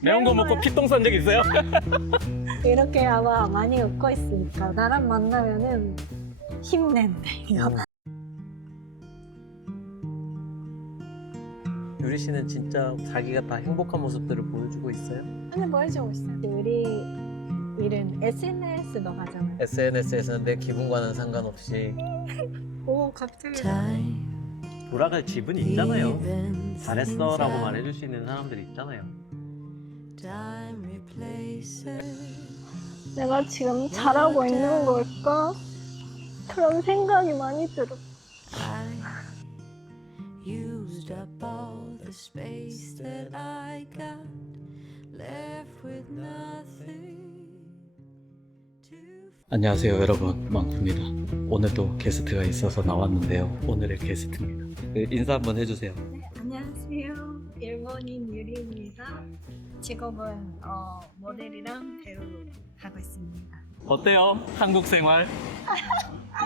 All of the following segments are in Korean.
매운 거 먹고 피똥 싼 적 있어요? 이렇게 아마 많이 웃고 있으니까 나랑 만나면은 힘낸대요. 유리 씨는 진짜 자기가 다 행복한 모습들을 보여주고 있어요? 근데 보여주고 있어요. 우리 일은 SNS도 하잖아요. SNS에서는 내 기분과는 상관없이 오 갑자기 돌아갈 집은 있잖아요. 잘했어 라고 말해줄 수 있는 사람들이 있잖아요. 내가 지금 잘하고 있는 걸까? 그런 생각이 많이 들어. Used up all the space that I got, left with nothing to. 안녕하세요 여러분, 망쿠입니다. 오늘도 게스트가 있어서 나왔는데요. 오늘의 게스트입니다. 인사 한번 해주세요. 네, 안녕하세요. 일본인 유리입니다. 직업은 모델이랑 배우 하고 있습니다. 어때요? 한국 생활?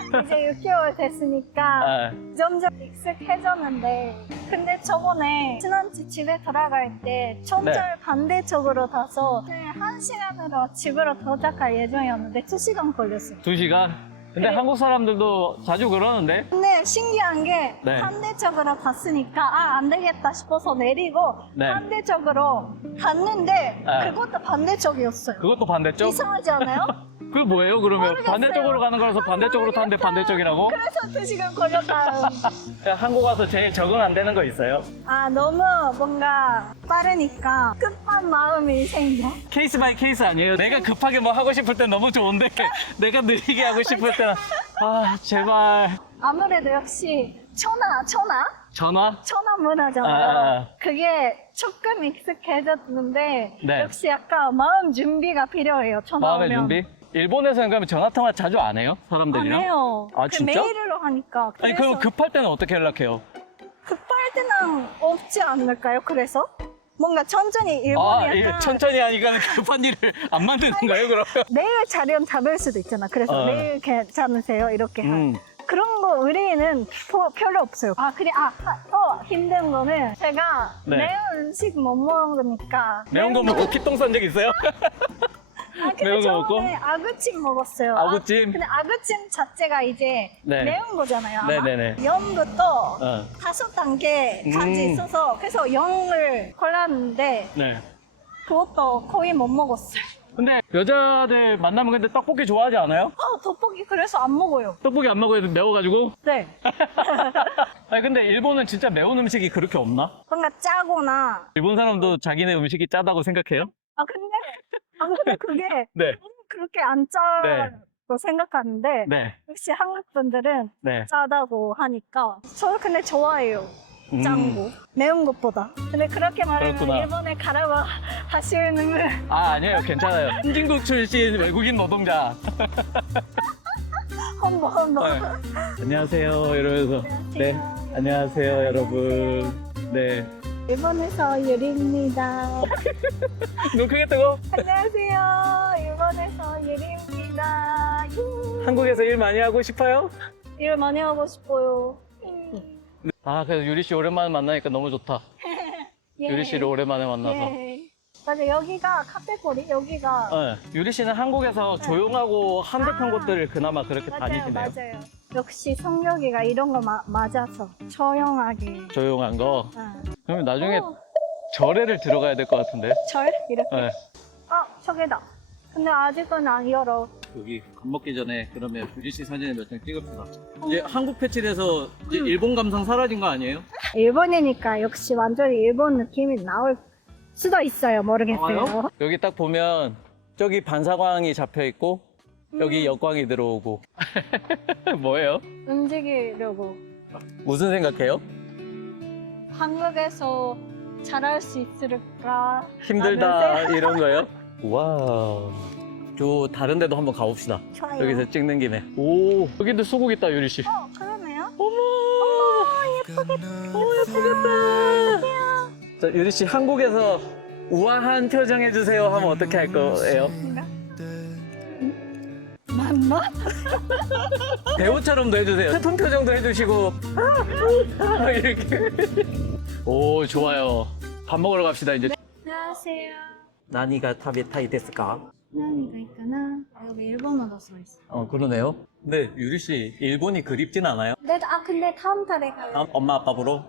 이제 6개월 됐으니까 아, 점점 익숙해졌는데, 근데 저번에 친언니 집에 돌아갈 때 천절 네. 반대쪽으로 타서 1시간으로 집으로 도착할 예정이었는데 2시간 걸렸어요. 2시간? 근데 그래. 한국 사람들도 자주 그러는데? 근데 신기한 게 네. 반대쪽으로 갔으니까 안 되겠다 싶어서 내리고 네. 반대쪽으로 갔는데 네. 그것도 반대쪽이었어요. 그것도 반대쪽? 이상하지 않아요? 그게 뭐예요 그러면? 모르겠어요. 반대쪽으로 가는 거라서 반대쪽으로 타는데 반대쪽이라고? 그래서 2시간 걸렸어요. 한국 와서 제일 적응 안 되는 거 있어요? 너무 뭔가 빠르니까 급한 마음이 생겨. 케이스 바이 케이스 아니에요? 내가 급하게 뭐 하고 싶을 땐 너무 좋은데 내가 느리게 하고 싶을 때는 제발 아무래도 역시 천하 전화? 문화잖아요. 그게 조금 익숙해졌는데 네. 역시 약간 마음 준비가 필요해요. 천하 마음의 오면. 준비? 일본에서는 그러면 전화통화 자주 안 해요? 사람들이랑? 안 해요. 아, 진짜? 메일로 하니까. 아니 그래서 그럼 급할 때는 어떻게 연락해요? 급할 때는 없지 않을까요? 그래서 뭔가 천천히 일본이 약간 천천히 하니까 급한 일을 안 만드는 거예요 그러면? 내일 자리는 잡을 수도 있잖아. 그래서 내일 괜찮으세요? 이렇게 한. 그런 거 우리는 별로 없어요. 그래. 또 힘든 거는 제가 네. 매운 음식 못 먹으니까. 매운 거 먹고 피똥 싼 적 있어요? 근데 매운 거 먹고? 처음에 아구찜 먹었어요. 아구찜? 근데 아구찜 자체가 이제 네. 매운 거잖아요. 아마? 네네네. 영부터 어. 5단계까지 있어서 그래서 0을 골랐는데 네. 그것도 거의 못 먹었어요. 근데 여자들 만나면 근데 떡볶이 좋아하지 않아요? 떡볶이 그래서 안 먹어요. 떡볶이 안 먹어도 매워가지고? 네. 아니 근데 일본은 진짜 매운 음식이 그렇게 없나? 뭔가 짜거나. 일본 사람도 자기네 음식이 짜다고 생각해요? 근데 그게 네. 그렇게 안 짜고 생각하는데 네. 역시 한국 분들은 네. 짜다고 하니까 저 근데 좋아해요. 짠 거. 매운 것보다. 근데 그렇게 말하면 그렇구나. 일본에 가라고 하시는 분 아니에요. 괜찮아요. 선진국 출신 외국인 노동자. 험보. 네. 안녕하세요. 이러면서. 네. 안녕하세요, 여러분. 네. 일본에서 유리입니다. 눈 크게 뜨고. 안녕하세요. 일본에서 유리입니다. 한국에서 일 많이 하고 싶어요? 일 많이 하고 싶어요. 그래서 유리 씨 오랜만에 만나니까 너무 좋다. 예. 유리 씨를 오랜만에 만나서. 예. 맞아, 여기가 카페거리, 여기가. 네. 유리 씨는 한국에서 조용하고 한적한 곳들을 그나마 그렇게 다니시네요. 맞아요. 역시 성격이가 이런 거 맞아서 조용하게. 조용한 거. 그러면 나중에 어, 절에를 들어가야 될 것 같은데. 절? 이렇게. 네. 저기다. 근데 아직은 안 열어. 여기 밥 먹기 전에 그러면 유리 씨 사진을 몇 장 찍읍시다. 이제 한국 패치돼서 이제 일본 감성 사라진 거 아니에요? 일본이니까 역시 완전히 일본 느낌이 나올 수도 있어요. 모르겠어요. 여기 딱 보면 저기 반사광이 잡혀 있고 여기 역광이 들어오고. 뭐예요? 움직이려고. 무슨 생각해요? 한국에서 잘할 수 있을까? 힘들다 이런 거요? 와. 저 다른 데도 한번 가봅시다. 좋아요. 여기서 찍는 김에. 오, 여기도 수국 있다, 유리 씨. 그러네요. 어머, 예쁘겠다. 자, 유리 씨 한국에서 우아한 표정 해주세요 하면 어떻게 할 거예요? 맞나? 배우처럼도 해주세요. 슬픈 표정도 해주시고. 이렇게. 오, 좋아요. 밥 먹으러 갑시다, 이제. 안녕하세요. 나니가 타베타이 데스까? 何がいいかな? 여기 일본어도 써있어. 그러네요. 근데 유리 씨 일본이 그립진 않아요? 근데 다음 달에 가요. 엄마 아빠 보러?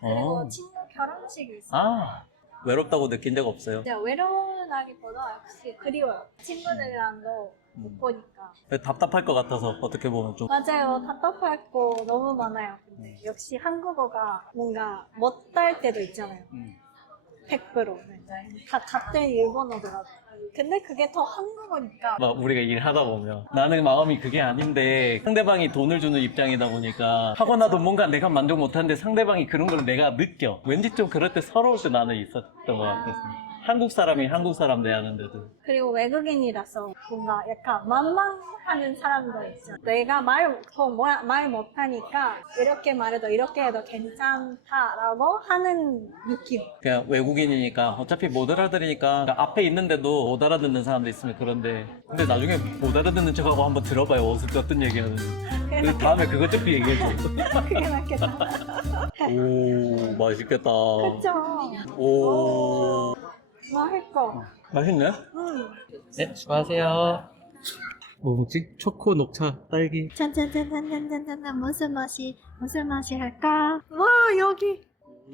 그리고 친구 결혼식이 있어. 아, 외롭다고 느낀 적 없어요? 진짜 외로워하기보다 역시 그리워요. 친구들이랑도 못 보니까. 답답할 것 같아서 어떻게 보면 좀. 맞아요. 답답할 거 너무 많아요. 근데 역시 한국어가 뭔가 못할 때도 있잖아요. 100%. 다 같은 일본어더라고요. 근데 그게 더 한국어니까. 막 우리가 일하다 보면 나는 마음이 그게 아닌데 상대방이 돈을 주는 입장이다 보니까 하고 나도 뭔가 내가 만족 못하는데 상대방이 그런 걸 내가 느껴. 왠지 좀 그럴 때 서러울 때 나는 있었던 것 같아서. 한국 사람이 한국 사람 대하는데도. 그리고 외국인이라서 뭔가 약간 만만하는 사람들 있죠. 내가 말 못하니까 이렇게 말해도 이렇게 해도 괜찮다라고 하는 느낌. 그냥 외국인이니까 어차피 못 알아들으니까 앞에 있는데도 못 알아듣는 사람도 있으면 그런데 근데 나중에 못 알아듣는 척하고 한번 들어봐요. 어떤 얘기하는지. 그래서 다음에 그것 좀 얘기해줘. 그게 낫겠다. 오, 맛있겠다. 그쵸? 오, 맛있어. 맛있네? 네, 수고하세요. 뭐지? 초코, 녹차, 딸기. 짠짠짠짠짠짠짠 무슨 맛이 할까? 와 여기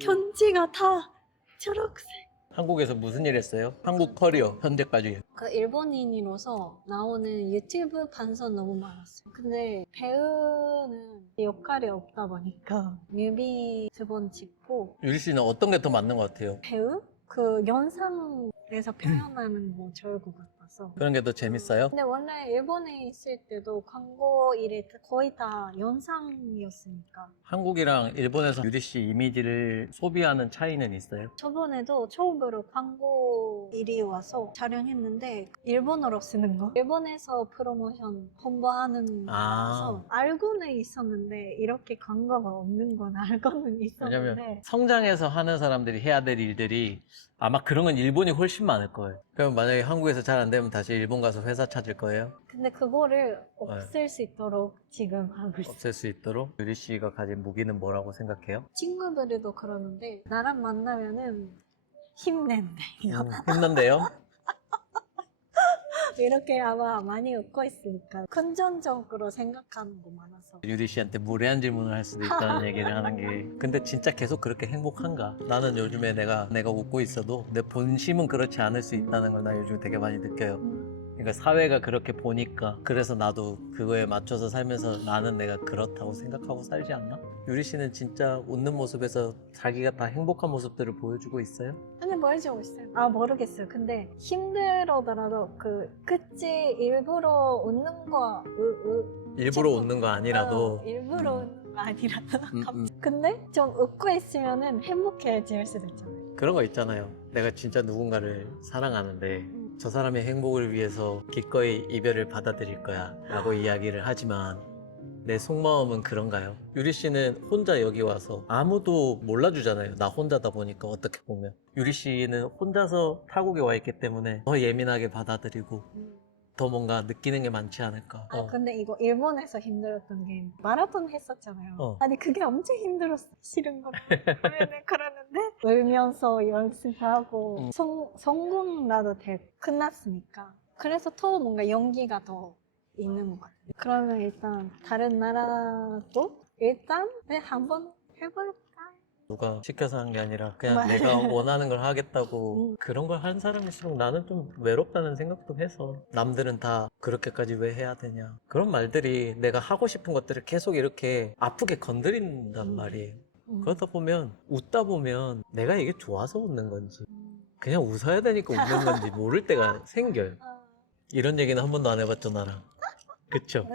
견지가 다 초록색. 한국에서 무슨 일 했어요? 한국 커리어, 현재까지. 그 일본인으로서 나오는 유튜브 반선 너무 많았어요. 근데 배우는 역할이 없다 보니까 뮤비 2번 찍고 유리 씨는 어떤 게 더 맞는 것 같아요? 배우? 그 영상에서 표현하는 거 좋을 것 같아서. 그런 게 더 재밌어요? 근데 원래 일본에 있을 때도 광고 일이 거의 다 영상이었으니까. 한국이랑 일본에서 유리 씨 이미지를 소비하는 차이는 있어요? 저번에도 처음으로 광고 일이 와서 촬영했는데 일본어로 쓰는 거. 일본에서 프로모션 홍보하는 거라서 알고는 있었는데 이렇게 광고가 없는 건 알고는 있었는데. 왜냐면 성장해서 하는 사람들이 해야 될 일들이 아마 그런 건 일본이 훨씬 많을 거예요. 그럼 만약에 한국에서 잘 안 되면 다시 일본 가서 회사 찾을 거예요? 근데 그거를 없앨 수 있도록 지금 하고 있어요. 없앨 수 있도록? 유리 씨가 가진 무기는 뭐라고 생각해요? 친구들도 그러는데 나랑 만나면은 힘낸대. 힘든데요? 이렇게 아마 많이 웃고 있으니까 긍정적으로 생각하는 거 많아서. 유리 씨한테 무례한 질문을 할 수도 있다는 얘기를 하는 게 근데 진짜 계속 그렇게 행복한가? 나는 요즘에 내가 웃고 있어도 내 본심은 그렇지 않을 수 있다는 걸 나 요즘 되게 많이 느껴요. 그러니까 사회가 그렇게 보니까 그래서 나도 그거에 맞춰서 살면서 나는 내가 그렇다고 생각하고 살지 않나? 유리 씨는 진짜 웃는 모습에서 자기가 다 행복한 모습들을 보여주고 있어요? 근데 보여주고 있어요. 모르겠어요. 근데 힘들더라도 그 끝이 일부러 웃는 거 일부러 웃는 거 아니라도 일부러 웃는 거 아니라도 음. 근데 좀 웃고 있으면은 행복해질 수도 있잖아요. 그런 거 있잖아요. 내가 진짜 누군가를 사랑하는데 저 사람의 행복을 위해서 기꺼이 이별을 받아들일 거야 라고 이야기를 하지만 내 속마음은 그런가요? 유리 씨는 혼자 여기 와서 아무도 몰라주잖아요. 나 혼자다 보니까 어떻게 보면 유리 씨는 혼자서 타국에 와 있기 때문에 더 예민하게 받아들이고 더 뭔가 느끼는 게 많지 않을까. 근데 이거 일본에서 힘들었던 게 마라톤 했었잖아요. 어. 아니 그게 엄청 힘들었어. 싫은 거를 그러는데 울면서 연습하고 성공 나도 끝났으니까. 그래서 더 뭔가 용기가 더 있는 것 같아요. 그러면 일단 다른 나라도 일단 한번 해볼까? 누가 시켜서 한 게 아니라 그냥 맞아요. 내가 원하는 걸 하겠다고 그런 걸 하는 사람일수록 나는 좀 외롭다는 생각도 해서 남들은 다 그렇게까지 왜 해야 되냐 그런 말들이 내가 하고 싶은 것들을 계속 이렇게 아프게 건드린단 말이에요. 그러다 보면 웃다 보면 내가 이게 좋아서 웃는 건지 그냥 웃어야 되니까 웃는 건지 모를 때가 생겨요. 이런 얘기는 한 번도 안 해봤죠 나랑. 그쵸?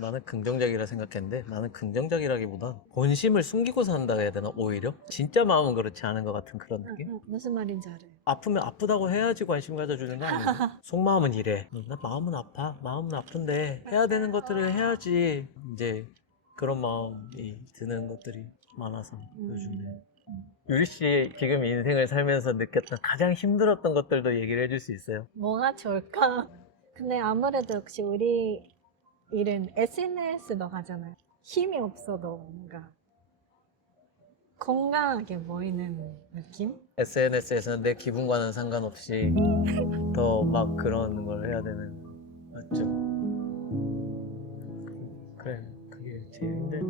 나는 긍정적이라 생각했는데 나는 긍정적이라기보단 본심을 숨기고 산다 해야 되나 오히려? 진짜 마음은 그렇지 않은 것 같은 그런 느낌? 무슨 말인지 알아요. 아프면 아프다고 해야지 관심 가져주는 거 아니에요? 속마음은 이래. 나 마음은 아파. 마음은 아픈데 해야 되는 것들을 해야지. 이제 그런 마음이 드는 것들이 많아서 요즘에. 유리 씨 지금 인생을 살면서 느꼈던 가장 힘들었던 것들도 얘기를 해줄 수 있어요? 뭐가 좋을까? 근데 아무래도 역시 우리 일은 SNS도 하잖아요. 힘이 없어도 뭔가 건강하게 보이는 느낌? SNS에서는 내 기분과는 상관없이 더 막 그런 걸 해야 되는, 맞죠? 그래, 그게 제일 힘들지.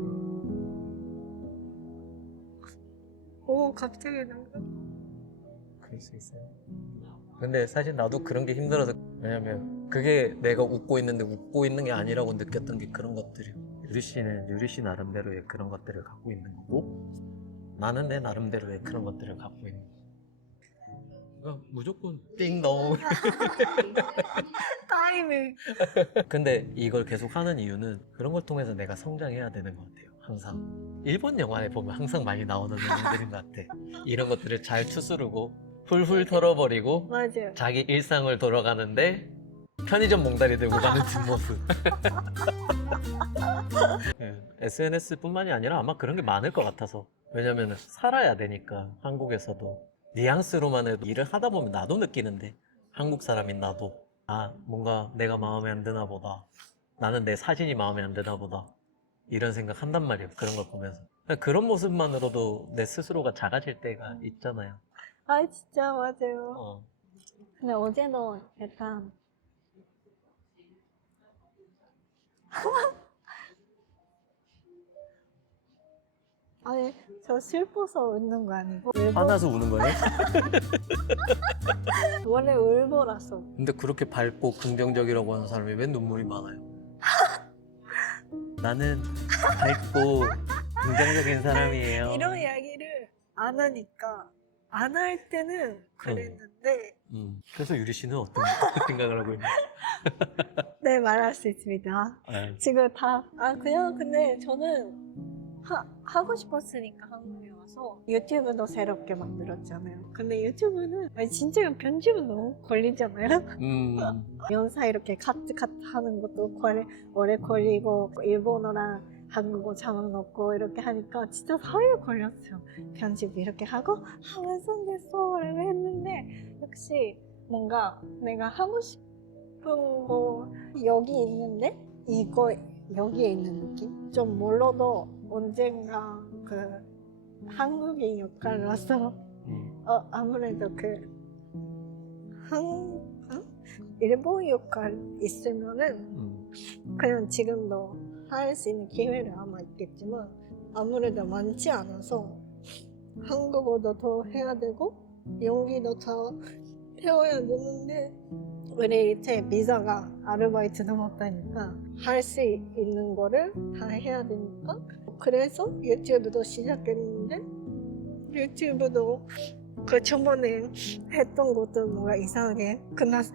오, 갑자기 난가? 그럴 수 있어요. 근데 사실 나도 그런 게 힘들어서, 왜냐면 그게 내가 웃고 있는데 웃고 있는 게 아니라고 느꼈던 게 그런 것들이야. 유리 씨는 유리 씨 나름대로의 그런 것들을 갖고 있는 거고, 나는 내 나름대로의 그런 것들을 갖고 있는 거야. 그러니까 무조건 띵동. 타이밍. 근데 이걸 계속 하는 이유는 그런 걸 통해서 내가 성장해야 되는 것 같아요. 항상 일본 영화에 보면 항상 많이 나오는 내용들인 것 같아. 이런 것들을 잘 추스르고 훌훌 털어버리고 맞아요. 자기 일상을 돌아가는데 편의점 몽다리 들고 가는 뒷모습. SNS뿐만이 아니라 아마 그런 게 많을 것 같아서. 왜냐면 살아야 되니까 한국에서도 뉘앙스로만 해도 일을 하다 보면 나도 느끼는데, 한국 사람인 나도 아 뭔가 내가 마음에 안 드나 보다, 나는 내 사진이 마음에 안 드나 보다, 이런 생각 한단 말이에요. 그런 걸 보면서 그런 모습만으로도 내 스스로가 작아질 때가 있잖아요. 아, 진짜 맞아요. 어. 근데 어제도 약간 아니 저 슬퍼서 웃는 거 아니고 화나서 우는 거예요? 원래 울보라서. 근데 그렇게 밝고 긍정적이라고 하는 사람이 왜 눈물이 많아요? 나는 밝고 긍정적인 사람이에요. 이런 이야기를 안 하니까 안 할 때는 그랬는데 그래서 유리 씨는 어떤 생각을 하고 있나요? 네, 말할 수 있습니다. 아, 지금 다 그냥 근데 저는 하고 싶었으니까 한국에 와서 유튜브도 새롭게 만들었잖아요. 근데 유튜브는 아니, 진짜 편집은 너무 걸리잖아요. 영상 이렇게 카트 하는 것도 오래 걸리고 일본어랑 한국어 자막 넣고 이렇게 하니까 진짜 사흘 걸렸어요. 편집 이렇게 하고 완성됐어라고 했는데 역시 뭔가 내가 하고 싶은 거 여기 있는데 이거 여기에 있는 느낌? 좀 몰라도 언젠가 그 한국인 역할로서 아무래도 일본 역할 있으면은 그냥 지금도 할 수 있는 기회는 아마 있겠지만 아무래도 많지 않아서 한국어도 더 해야 되고 연기도 더 배워야 되는데 우리 제 비자가 아르바이트도 못하니까 할 수 있는 거를 다 해야 되니까 그래서 유튜브도 시작했는데 유튜브도 그 저번에 했던 것도 뭔가 이상하게 끝나서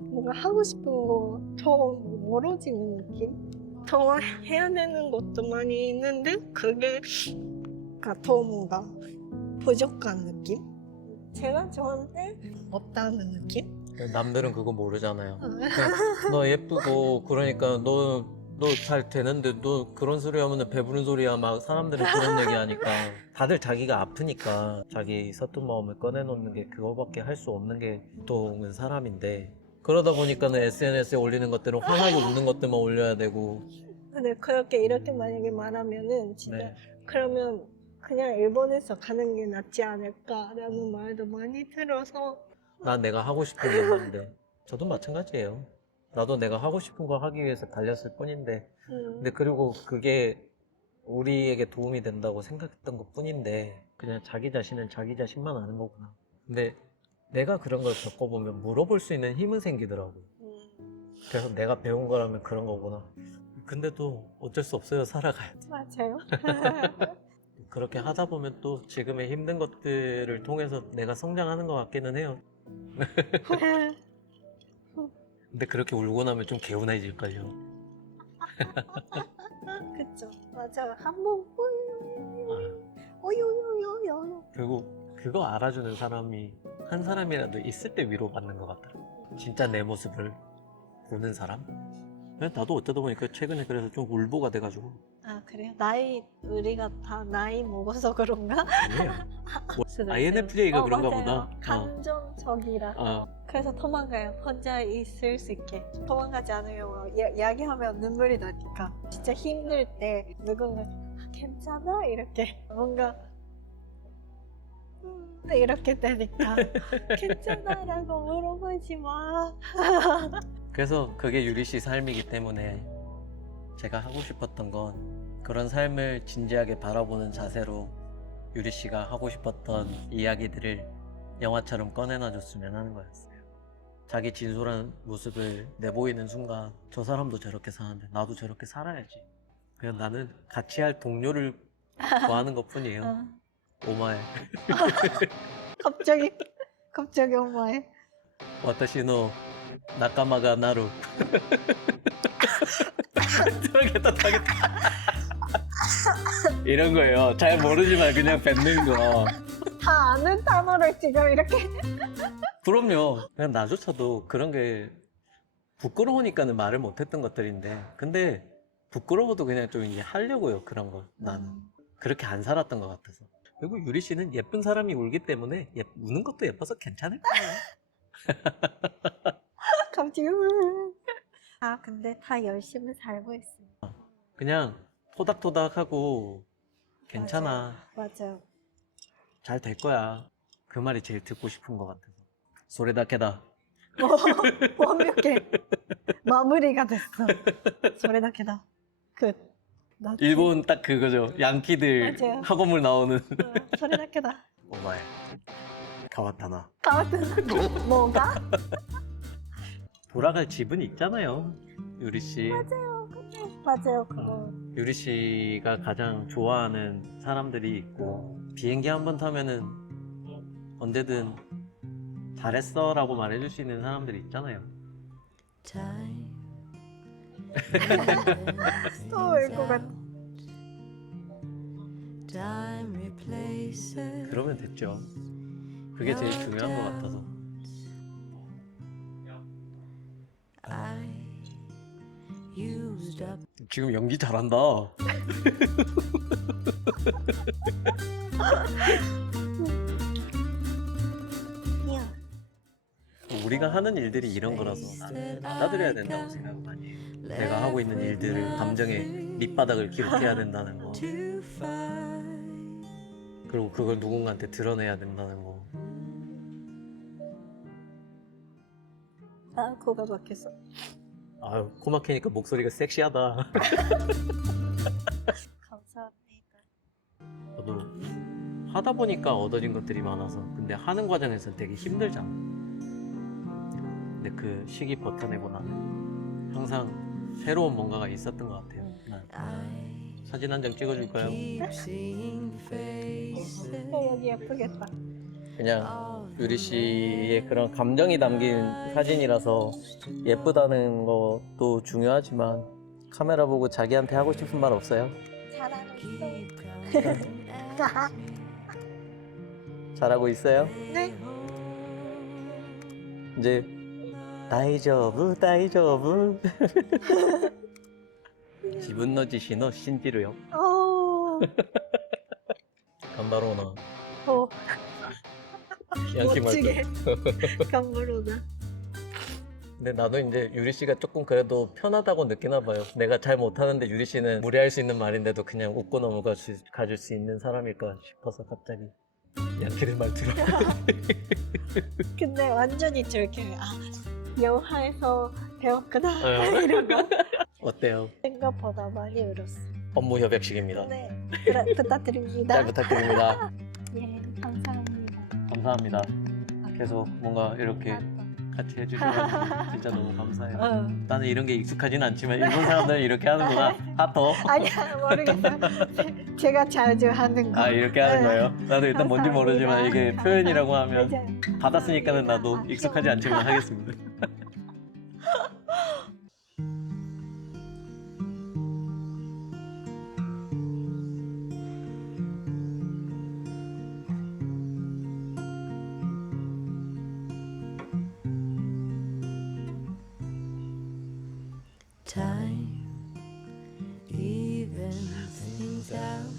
뭔가 하고 싶은 거 더 멀어지는 느낌? 더 해야 되는 것도 많이 있는데 그게 더 뭔가 부족한 느낌? 제가 저한테 없다는 느낌? 남들은 그거 모르잖아요. 너 예쁘고 그러니까 너 잘 되는데 너 그런 소리 하면 배부른 소리야, 막 사람들은 그런 얘기 하니까. 다들 자기가 아프니까 자기 서툰 마음을 꺼내놓는 게 그거밖에 할 수 없는 게 보통은 사람인데, 그러다 보니까는 SNS에 올리는 것들은 환하게 웃는 것들만 올려야 되고. 근데 그렇게 이렇게 만약에 말하면은 진짜 네. 그러면 그냥 일본에서 가는 게 낫지 않을까라는 말도 많이 들어서 난 내가 하고 싶은 게 있는데, 저도 마찬가지예요. 나도 내가 하고 싶은 걸 하기 위해서 달렸을 뿐인데, 근데 그리고 그게 우리에게 도움이 된다고 생각했던 것 뿐인데 그냥 자기 자신은 자기 자신만 아는 거구나. 근데 내가 그런 걸 겪어보면 물어볼 수 있는 힘은 생기더라고. 그래서 내가 배운 거라면 그런 거구나. 근데도 어쩔 수 없어요. 살아가야지. 맞아요. 그렇게 하다 보면 또 지금의 힘든 것들을 통해서 내가 성장하는 것 같기는 해요. 근데 그렇게 울고 나면 좀 개운해질걸요. 그쵸. 맞아요. 한번 아, 오요요요요. 결국 그거 알아주는 사람이 한 사람이라도 있을 때 위로받는 것 같더라고. 진짜 내 모습을 보는 사람? 나도 어쩌다 보니까 최근에 그래서 좀 울보가 돼가지고. 아 그래요? 우리가 다 나이 먹어서 그런가? 아니에요. INFJ가 그런가 맞아요. 보다. 감정적이라. 그래서 도망가요. 혼자 있을 수 있게. 도망가지 않으려고 이야기하면 눈물이 나니까. 진짜 힘들 때 누군가 괜찮아? 이렇게 뭔가 이렇게 되니까 괜찮아라고 물어보지 마. 그래서 그게 유리 씨 삶이기 때문에 제가 하고 싶었던 건 그런 삶을 진지하게 바라보는 자세로 유리 씨가 하고 싶었던 이야기들을 영화처럼 꺼내놔 줬으면 하는 거였어요. 자기 진솔한 모습을 내보이는 순간 저 사람도 저렇게 사는데 나도 저렇게 살아야지. 그냥 나는 같이 할 동료를 구하는 것 뿐이에요. 어. 오마에. 갑자기 엄마의 私の仲間がなる. 타겠다. 이런 거예요. 잘 모르지만 그냥 뱉는 거. 다 아는 단어를 지금 이렇게 그럼요. 그냥 나조차도 그런 게 부끄러우니까는 말을 못했던 것들인데, 근데 부끄러워도 그냥 좀 이제 하려고요. 그런 걸 나는 그렇게 안 살았던 것 같아서. 그리고 유리 씨는 예쁜 사람이 울기 때문에 우는 것도 예뻐서 괜찮을 거예요. 갑자기 아 근데 다 열심히 살고 있어요. 그냥 토닥토닥하고 괜찮아. 맞아요. 잘 될 거야. 그 말이 제일 듣고 싶은 것 같아서. 소레다케다. 완벽해. 마무리가 됐어. 소레다케다. 끝. 맞지? 일본 딱 그거죠. 양키들 맞아요. 학원물 나오는. 소레다케다. 오마에. 가왔다나. 가만히 뭐가? 돌아갈 집은 있잖아요. 유리 씨. 맞아요 그거. 유리 씨가 가장 좋아하는 사람들이 있고, 비행기 한 번 타면은 언제든 잘했어라고 말해줄 수 있는 사람들이 있잖아요. Time 또 올 것 같아. Time replaces 그러면 됐죠. 그게 제일 중요한 것 같아서. I used up 지금 연기 잘한다. 야. 우리가 하는 일들이 이런 거라서 나는 받아들여야 된다고 생각을 많이 해요. 내가 하고 있는 일들을 감정의 밑바닥을 기록해야 된다는 거, to find 그리고 그걸 누군가한테 드러내야 된다는 거. 아 코가 막혔어. 아유, 코 막히니까 목소리가 섹시하다. 감사합니다. 저도 하다 보니까 얻어진 것들이 많아서, 근데 하는 과정에서 되게 힘들잖아. 근데 그 시기 버텨내고 나면 항상 새로운 뭔가가 있었던 것 같아요. 난 I 사진 한 장 찍어줄까요? keep seeing faces 여기 예쁘겠다. 그냥 유리 씨의 그런 감정이 담긴 사진이라서 예쁘다는 것도 중요하지만, 카메라 보고 자기한테 하고 싶은 말 없어요? 잘하고 있어. keep coming at me. 잘하고 있어요? 네. 이제 다이저브 다이저브. 기분 너지시 너 신지루요. 오. 간바로나 오. 양키 멋지게. 말고. 감무로나. 근데 나도 이제 유리 씨가 조금 그래도 편하다고 느끼나 봐요. 내가 잘 못하는데 유리 씨는 무리할 수 있는 말인데도 그냥 웃고 가줄 수 있는 사람일까 싶어서 갑자기 양키들 말 들어. 근데 완전히 저렇게 영화에서 배웠구나 어. 이런 거 어때요? 생각보다 많이 울었어. 업무 협약식입니다. 네. 부탁드립니다. 잘 부탁드립니다. 예, 감사합니다. 감사합니다. 계속 뭔가 이렇게 같이 해주시면 진짜 너무 감사해요. 어. 나는 이런 게 익숙하진 않지만 일본 사람들은 이렇게 하는구나. 하토. 아니야 모르겠어요. 제가 자주 하는 거. 아, 이렇게 하는 네. 거예요? 나도 일단 뭔지 모르지만 이게 감사합니다. 표현이라고 하면 맞아요. 받았으니까는 나도 익숙하지 않지만 하겠습니다. Time even things out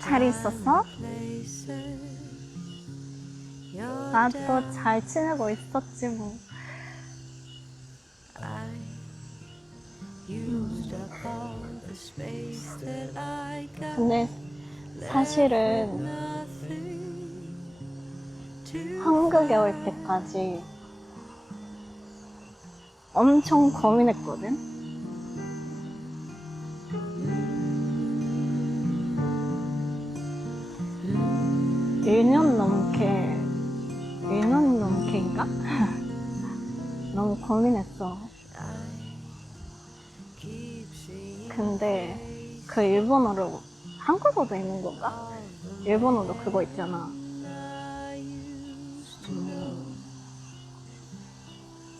잘 있었어? places Your 나도 잘 지내고 있었지 뭐. I used up all the space that I got 근데 사실은 nothing to 한국에 올 때까지 엄청 고민했거든. 1년 넘게, 1년 넘게인가? 너무 고민했어. keep seeing 근데 그 일본어로, 한국어도 있는 건가? 일본어도 그거 있잖아. I used to know.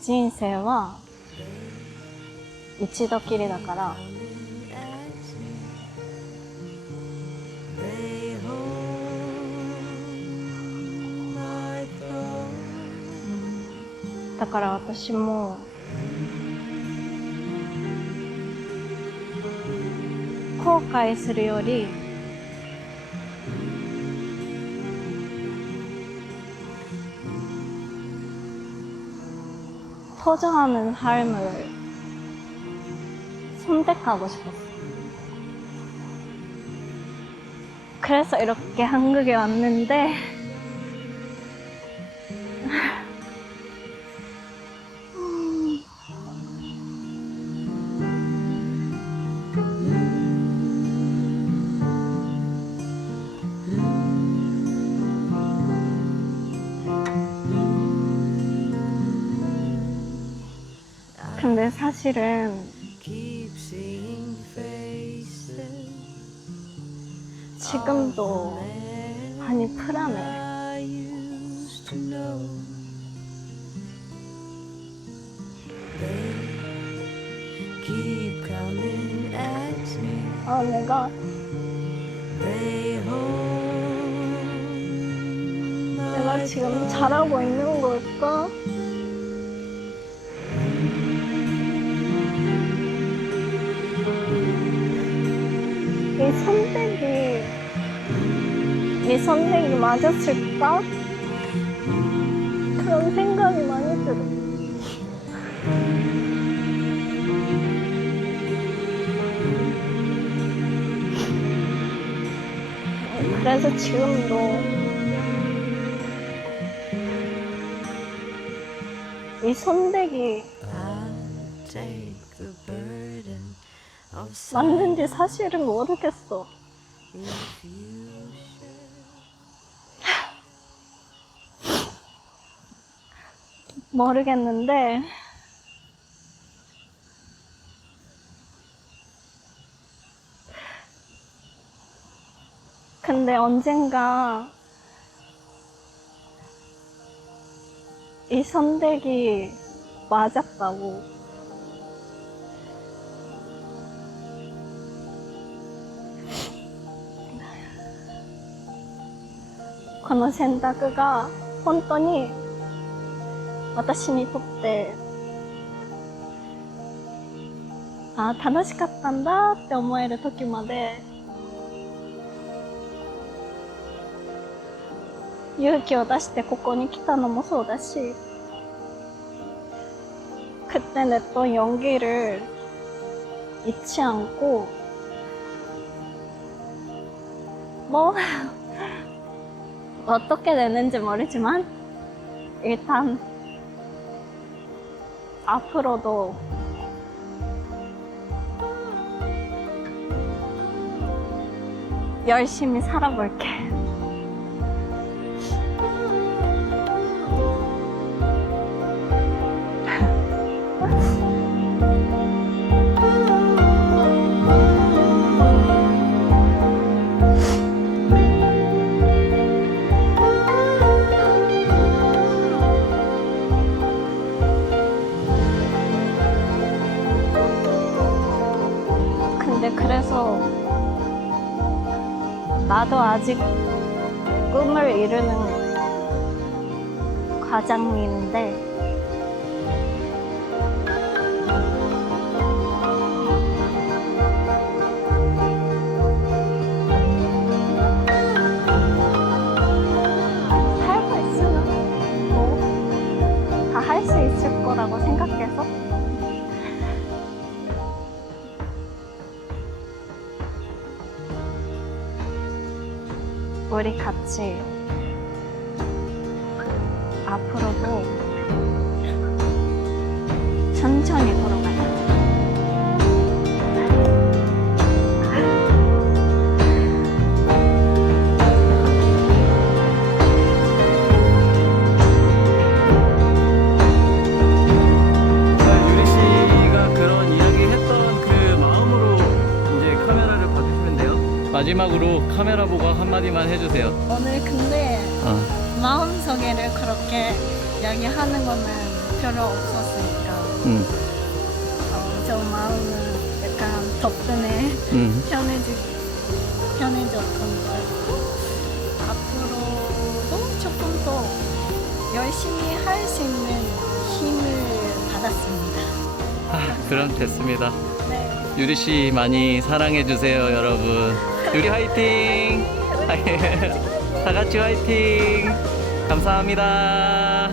人生は一度きりだから Coming at me. They hold my thought. だから私も後悔するより도전하는 삶을 선택하고 싶었어. 그래서 이렇게 한국에 왔는데 근데 사실은 Keep seeing faces. 지금도 많이 불안해. I used to know. They keep coming at me. 아, 내가 They hold 내가 my 지금 잘하고 있는 걸까? 이 선택이 맞았을까? 그런 생각이 많이 들어. 그래서 지금도 이 선택이 I'll take the burden of 맞는지 사실은 모르겠어. if you share. 모르겠는데 근데 언젠가 이 선택이 맞았다고. この選択が本当に私にとって楽しかったんだって思える時まで勇気を出してここに来たのもそうだし 그때 냈던 용기를 잊지 않고 뭐 어떻게 되는지 모르지만 일단 앞으로도 열심히 살아볼게. 근데 그래서 나도 아직 꿈을 이루는 과정인데 살고 있으면 뭐 다 할 수 있을 거라고 생각해서 우리 같이 앞으로도 천천히 걸어가자. 유리 씨가 그런 이야기 했던 그 마음으로 이제 카메라를 봐주시면 돼요. 마지막으로 카메라 보고 한마디만 해주세요. 오늘 근데 마음속에를 그렇게 이야기하는 거는 별로 없었으니까 좀 마음은 약간 덕분에 편해졌던 거였고 앞으로도 조금 더 열심히 할 수 있는 힘을 받았습니다. 그럼 됐습니다. 네. 유리 씨 많이 사랑해 주세요, 여러분. 유리 화이팅! 다 같이 화이팅! 감사합니다.